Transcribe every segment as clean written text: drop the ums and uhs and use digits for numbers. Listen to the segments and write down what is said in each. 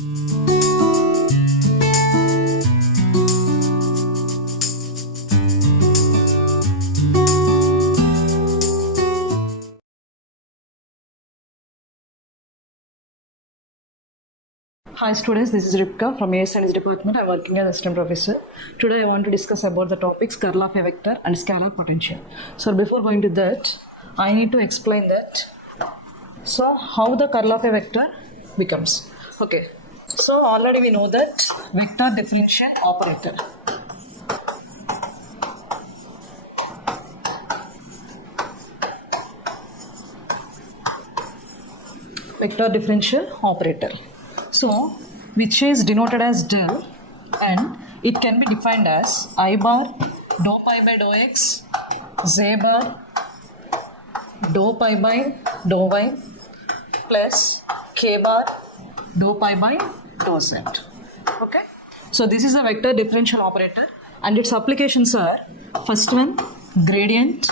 Hi students, this is Ripka from AS Science Department. I am working as assistant professor. Today I want to discuss about the topics curl of a vector and scalar potential. So before going to that, I need to explain that. So how the curl of a vector becomes. Okay. So already we know that vector differential operator. Vector differential operator. So, which is denoted as del, and it can be defined as I bar dou pi by dou x, z bar dou pi by dou y plus k bar dou pi by dou z. Okay. So, this is a vector differential operator, and its applications are first one gradient,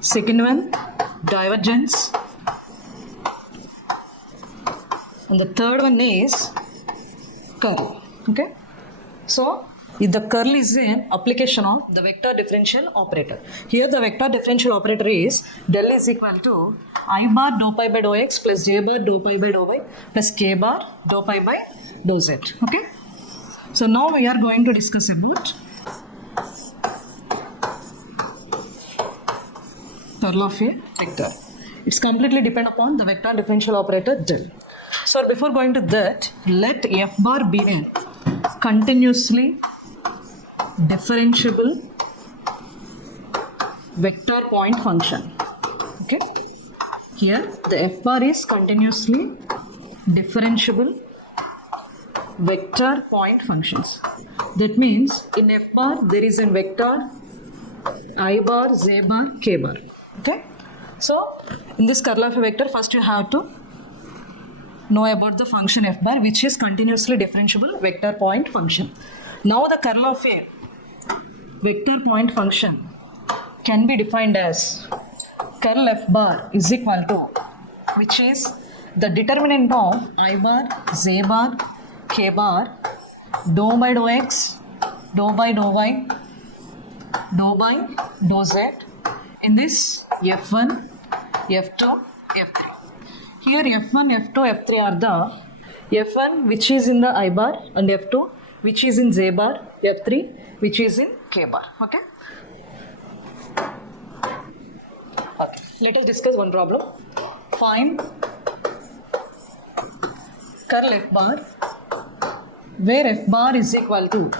second one divergence, and the third one is curl. Okay. So if the curl is an application of the vector differential operator. Here the vector differential operator is del is equal to I bar dou pi by dou x plus j bar dou pi by dou y plus k bar dou pi by dou z. Okay. So now we are going to discuss about curl of a vector. It's completely depend upon the vector differential operator del. So before going to that, let f bar be a continuously differentiable vector point function. Okay. Here the f bar is continuously differentiable vector point functions. That means in f bar there is a vector I bar, z bar, k bar. Okay. So in this curl of a vector, first you have to know about the function f bar, which is continuously differentiable vector point function. Now the curl of a vector point function can be defined as curl f bar is equal to, which is the determinant of I bar, z bar, k bar, dou by dou x, dou by dou y, dou by dou z in this f1, f2, f3. Here f1, f2, f3 are the f1 which is in the I bar and f2 which is in z bar, f3 which is in k bar. Okay. Okay. Let us discuss one problem. Find curl f bar where f bar is equal to,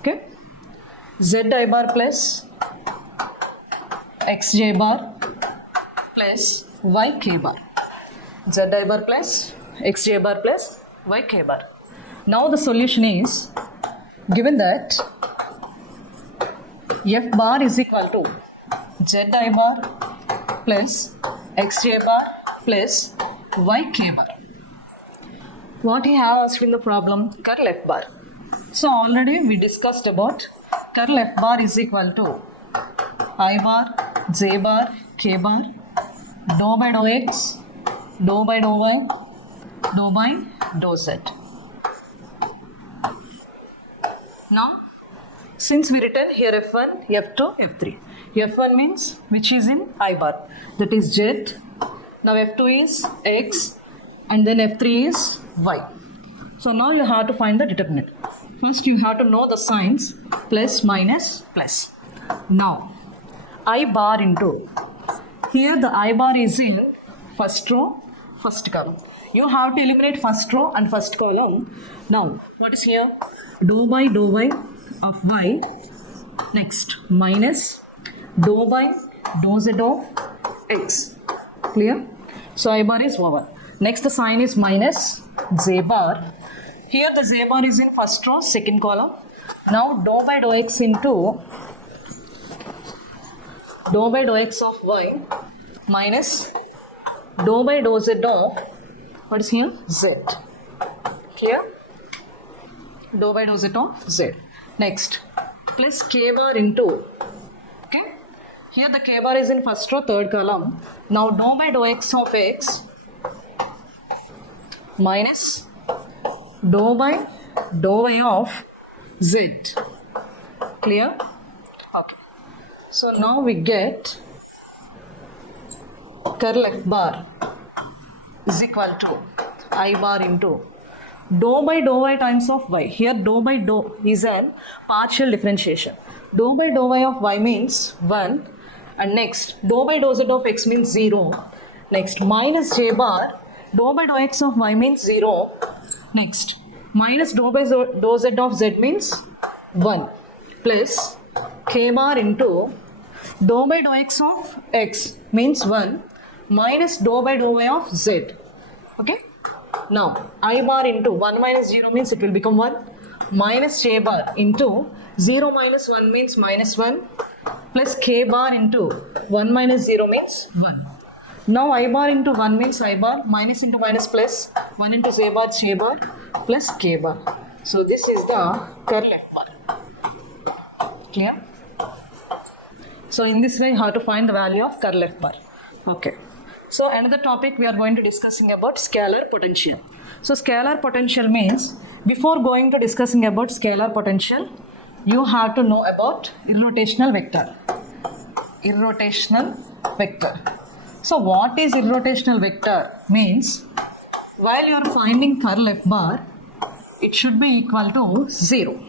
okay, z I bar plus xj bar plus yk bar. Z I bar plus xj bar plus yk bar. Now the solution is given that f bar is equal to z I bar plus xj bar plus yk bar. What he have asked in the problem, curl f bar. So already we discussed about curl f bar is equal to I bar, z bar, k bar, dou by dou x, dou by dou y, dou by dou z. Now, since we written here f1, f2, f3. f1 means which is in I bar, that is z. Now f2 is x, and then f3 is y. So now you have to find the determinant. First you have to know the signs plus, minus, plus. Now I bar into, here the I bar is in first row, first column. You have to eliminate first row and first column. Now what is here? Dou by dou y of y. Next minus dou by dou z of x. Clear? So I bar is over. Next the sign is minus z bar. Here the z bar is in first row, second column. Now dou by dou x into dou by dou x of y minus dou by dou z of, what is here? Z. Clear? Dou by dou z of z. Next, plus k bar into, okay? Here the k bar is in first row, third column. Now dou by dou x of x minus dou by dou y of z. Clear? Okay. So now we get curl f bar is equal to I bar into dou by dou y times of y. Here dou by dou is an partial differentiation. Dou by dou y of y means 1, and next dou by dou z of x means 0. Next minus j bar dou by dou x of y means 0. Next minus dou by dou z of z means 1 plus k bar into dou by dou x of x means 1 minus dou by dou y of z. Okay. Now I bar into 1 minus 0 means it will become 1 minus j bar into 0 minus 1 means minus 1 plus k bar into 1 minus 0 means 1. Now I bar into 1 means I bar, minus into minus plus, 1 into j bar plus k bar. So this is the curl f bar. Clear? So in this way you have to find the value of curl f bar. Okay. So another topic we are going to discussing about scalar potential. So scalar potential means, before going to discussing about scalar potential, you have to know about irrotational vector. Irrotational vector. So what is irrotational vector? Means while you are finding curl f bar, it should be equal to 0.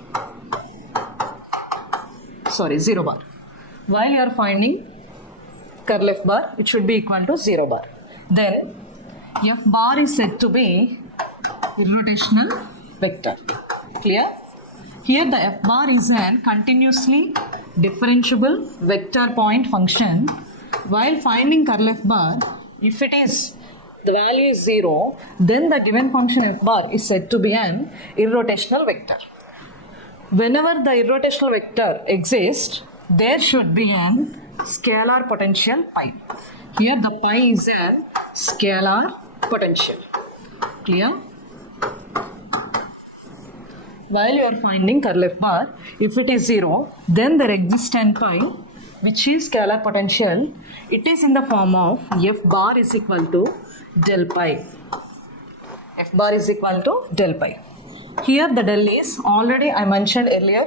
Sorry, 0 bar. While you are finding curl f bar, it should be equal to 0 bar. Then f bar is said to be irrotational vector. Clear? Here the f bar is an continuously differentiable vector point function. While finding curl f bar, if it is the value is 0, then the given function f bar is said to be an irrotational vector. Whenever the irrotational vector exists, there should be an scalar potential pi. Here the pi is an scalar potential. Clear? While you are finding curl f bar, if it is 0, then there exists an pi, which is scalar potential. It is in the form of f bar is equal to del pi. F bar is equal to del pi. Here the del is already I mentioned earlier.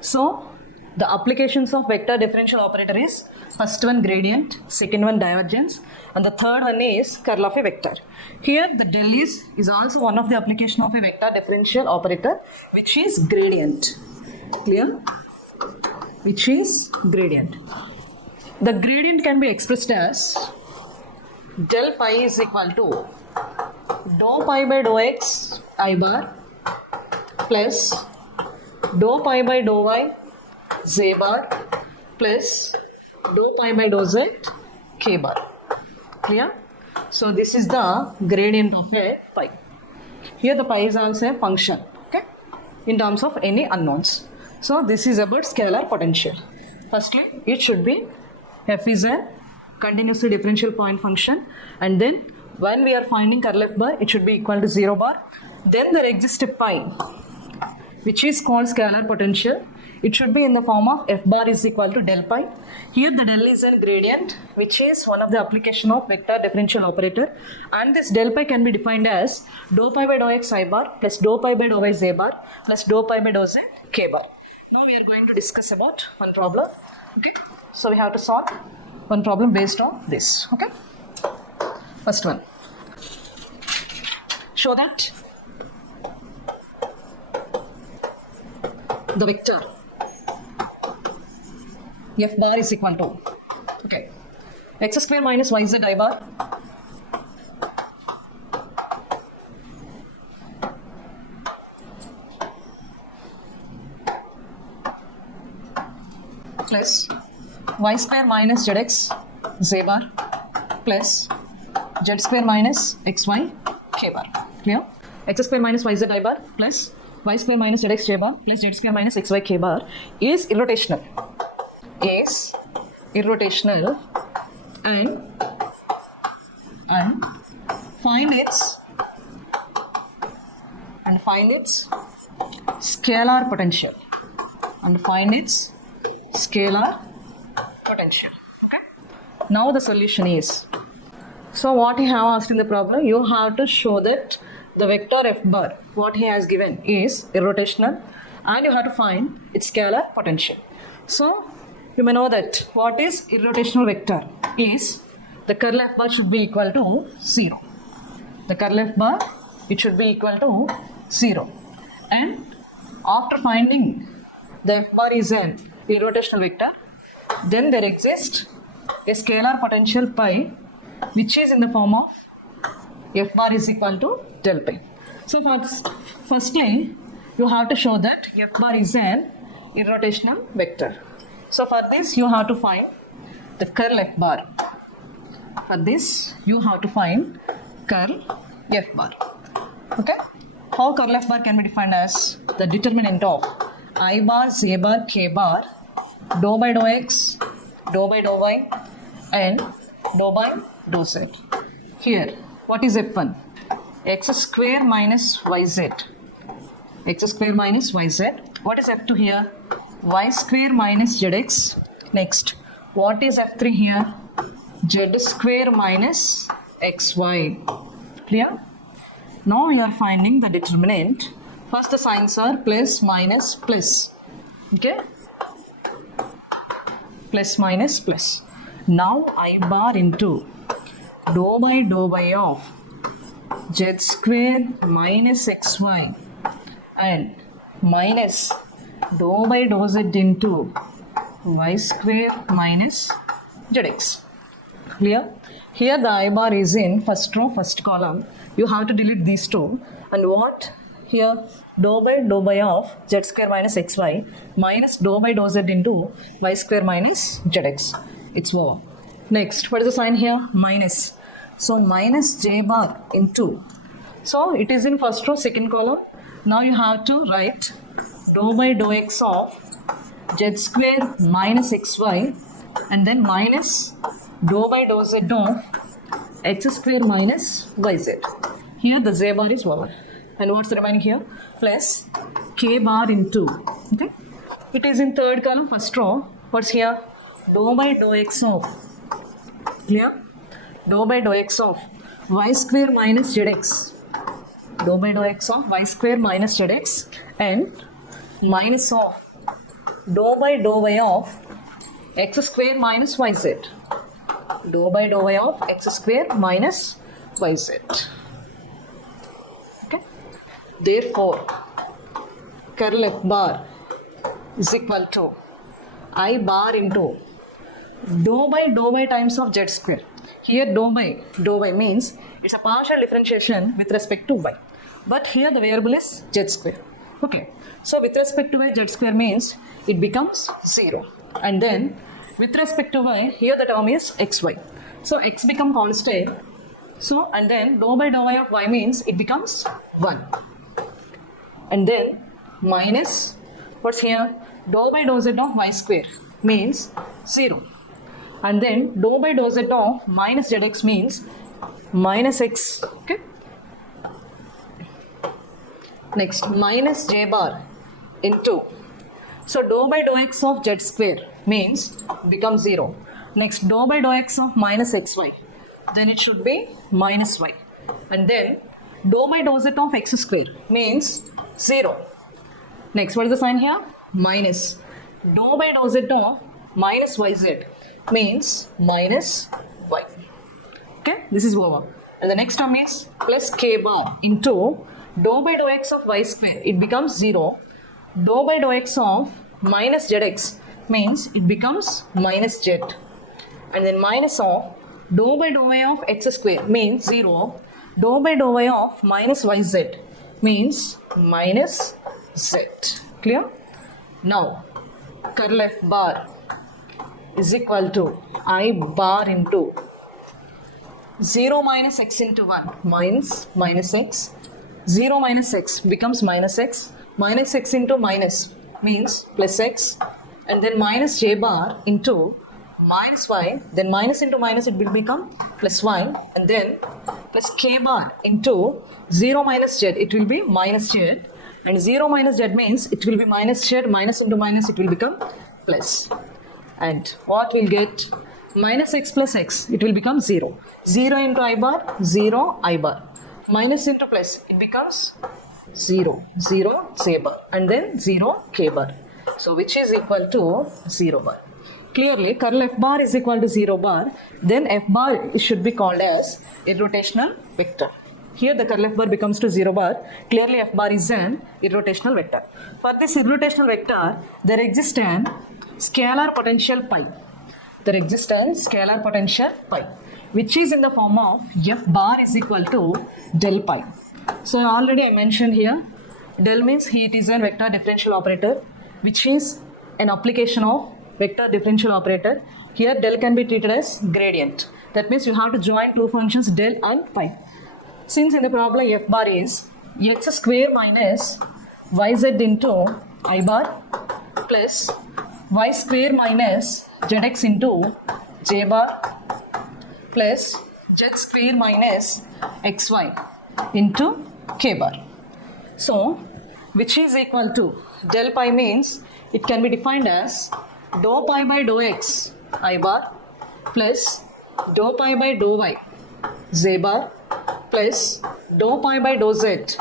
So the applications of vector differential operator is first one gradient, second one divergence, and the third one is curl of a vector. Here the del is also one of the application of a vector differential operator, which is gradient. Clear? Which is gradient. The gradient can be expressed as del pi is equal to dou pi by dou x I bar plus dou pi by dou y z bar plus dou pi by dou z k bar. Clear? So this is the gradient of a pi. Here the pi is also a function, okay, in terms of any unknowns. So this is about scalar potential. Firstly, it should be f is a continuously differential point function, and then when we are finding curl f bar, it should be equal to 0 bar. Then there exists a pi, which is called scalar potential. It should be in the form of f bar is equal to del pi. Here the del is a gradient, which is one of the application of vector differential operator, and this del pi can be defined as dou pi by dou x I bar plus dou pi by dou y z bar plus dou pi by dou z k bar. Now we are going to discuss about one problem. Okay, so we have to solve one problem based on this. Okay, first one. Show that the vector f bar is equal to, okay, x square minus yz I bar plus y square minus zx z bar plus z square minus xy k bar. Clear? X square minus yz I bar plus y square minus zx j bar plus z square minus xy k bar is irrotational. Is irrotational and find its scalar potential Okay, now the solution is, so what you have asked in the problem, you have to show that the vector f bar, what he has given is irrotational, and you have to find its scalar potential. So you may know that what is irrotational vector is the curl f bar should be equal to 0. The curl f bar, it should be equal to 0. And after finding the f bar is an irrotational vector, then there exists a scalar potential pi, which is in the form of f bar is equal to del pi. So firstly, you have to show that f bar is an irrotational vector. So for this, you have to find the curl f bar. For this, you have to find curl f bar. Okay? How curl f bar can be defined as the determinant of I bar, j bar, k bar, dou by dou x, dou by dou y, and dou by dou z. Here, what is f1? X square minus yz. X square minus yz. What is f2 here? Y square minus zx. Next, what is f3 here? Z square minus xy. Clear? Now you are finding the determinant. First the signs are plus, minus, plus. Okay? Plus, minus, plus. Now I bar into dou by dou y of z square minus xy and minus dou by dou z into y square minus zx. Clear? Here the I bar is in first row, first column. You have to delete these two. And what? Here dou by of z square minus xy minus dou by dou z into y square minus zx. It's over. Next, what is the sign here? Minus. So minus j bar into. So it is in first row, second column. Now you have to write dou by dou x of z square minus xy and then minus dou by dou z of x square minus yz. Here the j bar is over. And what's remaining here? Plus k bar into. Okay. It is in third column, first row. What's here? Dou by dou x of. Clear? Dou by dou x of y square minus zx. Dou by dou x of y square minus zx and minus of dou by dou y of x square minus yz. Dou by dou y of x square minus yz. Okay. Therefore, curl f bar is equal to I bar into dou by times of z square. Here dou by means it's a partial differentiation with respect to y. But here the variable is z square. Okay. So with respect to y, z square means it becomes 0. And then with respect to y, here the term is xy. So x become constant. So and then dou by dou y of y means it becomes 1. And then minus, what's here? Dou by dou z of y square means 0. And then dou by dou z of minus zx means minus x. Okay. Next, minus j bar into. So dou by dou x of z square means becomes 0. Next, dou by dou x of minus xy. Then it should be minus y. And then dou by dou z of x square means 0. Next, what is the sign here? Minus. Dou by dou z of minus yz means minus y. Okay, this is over. And the next term is plus k bar into dou by dou x of y square. It becomes 0. Dou by dou x of minus zx means it becomes minus z. And then minus of dou by dou y of x square means 0. Dou by dou y of minus yz means minus z. Clear? Now, curl f bar is equal to I bar into 0 minus x into 1 minus x. 0 minus x becomes minus x. Minus x into minus means plus x. And then minus j bar into minus y. Then minus into minus it will become plus y. And then plus k bar into 0 minus z. It will be minus z. And 0 minus z means it will be minus z. Minus into minus it will become plus. And what we'll get? Minus x plus x. It will become 0. 0 into I bar, 0 I bar. minus into plus, it becomes 0, 0 z bar, and then 0 k bar. So which is equal to 0 bar. Clearly, curl f bar is equal to 0 bar, then f bar should be called as irrotational vector. Here the curl f bar becomes to 0 bar. Clearly f bar is an irrotational vector. For this irrotational vector, there exists an scalar potential pi. There exists an scalar potential pi, which is in the form of f bar is equal to del pi. So already I mentioned here, del means it is a vector differential operator, which is an application of vector differential operator. Here del can be treated as gradient. That means you have to join two functions del and pi. Since in the problem f bar is x square minus yz into I bar plus y square minus zx into j bar plus z square minus xy into k bar. So which is equal to del pi means it can be defined as dou pi by dou x I bar plus dou pi by dou y z bar plus dou pi by dou z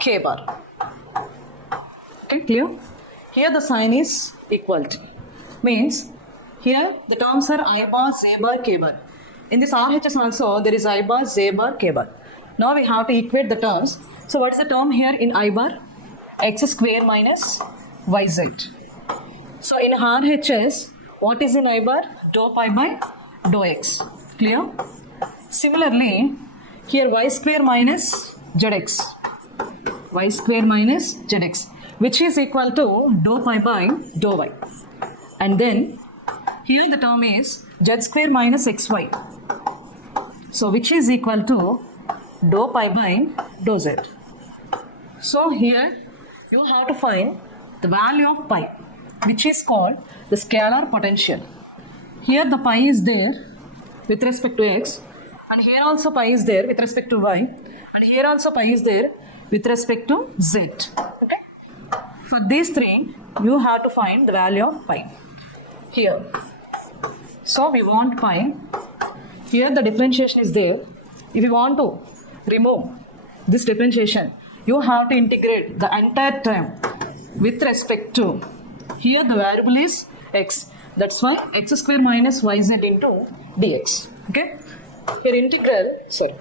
k bar. Okay, clear? Here the sign is equality. Means here the terms are I bar, z bar, k bar. In this RHS also there is I bar, z bar, k bar. Now we have to equate the terms. So what is the term here in I bar? X square minus yz. So in RHS, what is in I bar? Dou pi by dou x. Clear? Similarly, here y square minus zx. Y square minus zx, which is equal to dou pi by dou y. And then here the term is z square minus xy. So which is equal to dou pi by dou z. So here you have to find the value of pi, which is called the scalar potential. Here the pi is there with respect to x, and here also pi is there with respect to y, and here also pi is there with respect to z. Okay? For these three, you have to find the value of pi. Here. So we want pi. Here the differentiation is there. If you want to remove this differentiation, you have to integrate the entire term with respect to, here the variable is x. That's why x square minus yz into dx. Okay? Here integral, sorry.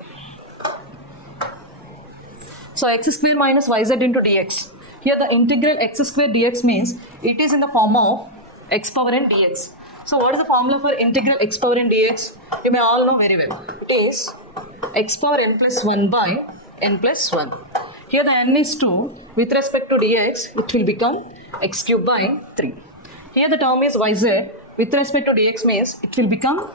So x square minus yz into dx. Here the integral x square dx means it is in the form of x power n dx. So what is the formula for integral x power n dx? You may all know very well. It is x power n plus 1 by n plus 1. Here the n is 2. With respect to dx, it will become x cube by 3. Here the term is yz. With respect to dx means it will become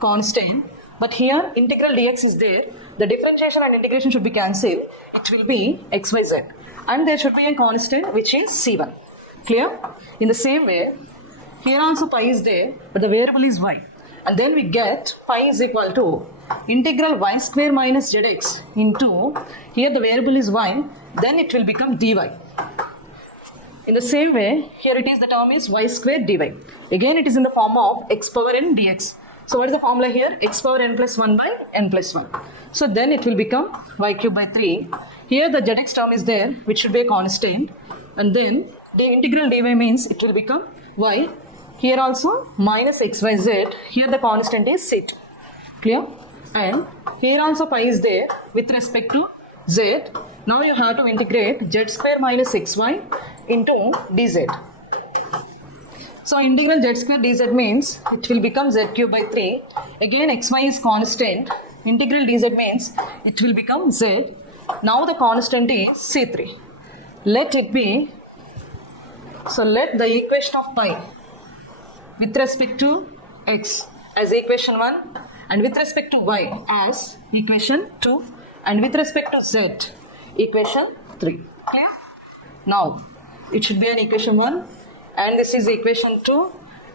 constant. But here integral dx is there. The differentiation and integration should be cancelled. It will be xyz. And there should be a constant which is c1. Clear? In the same way, here also pi is there, but the variable is y. And then we get pi is equal to integral y square minus zx into, here the variable is y, then it will become dy. In the same way, here it is the term is y square dy. Again it is in the form of x power n dx. So what is the formula here? X power n plus 1 by n plus 1. So then it will become y cube by 3. Here the zx term is there, which should be a constant. And then the integral dy means it will become y. Here also minus xyz. Here the constant is c2. Clear? And here also pi is there with respect to z. Now you have to integrate z square minus xy into dz. So integral z square dz means it will become z cube by 3. Again xy is constant. Integral dz means it will become z. Now the constant is c3. Let it be. So let the equation of pi with respect to x as equation 1 and with respect to y as equation 2 and with respect to z equation 3. Clear? Now it should be an equation 1 and this is equation 2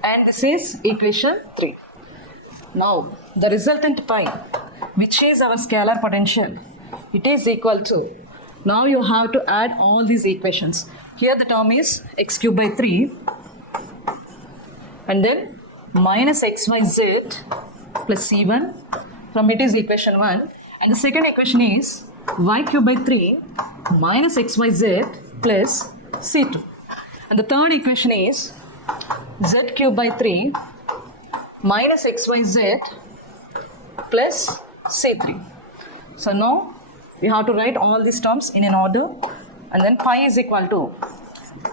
and this is equation 3. Now the resultant pi, which is our scalar potential, it is equal to, now you have to add all these equations. Here the term is x cube by 3 and then minus xyz plus c1, from it is equation 1, and the second equation is y cube by 3 minus xyz plus c2. And the third equation is z cube by 3 minus xyz plus c3. So now we have to write all these terms in an order, and then pi is equal to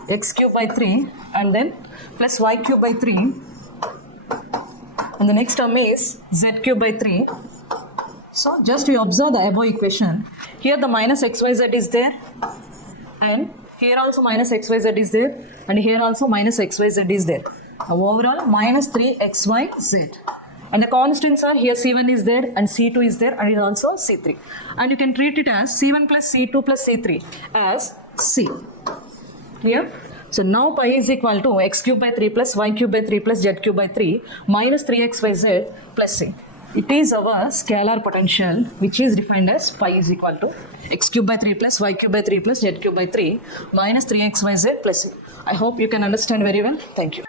x cube by 3 and then plus y cube by 3, and the next term is z cube by 3. So just you observe the above equation. Here the minus xyz is there, and here also minus xyz is there, and here also minus xyz is there. Overall minus 3xyz. And the constants are here c1 is there and c2 is there and also c3. And you can treat it as c1 plus c2 plus c3 as c. Clear? So now pi is equal to x cube by 3 plus y cube by 3 plus z cube by 3 minus 3xyz plus c. It is our scalar potential, which is defined as pi is equal to x cube by 3 plus y cube by 3 plus z cube by 3 minus 3xyz plus c. I hope you can understand very well. Thank you.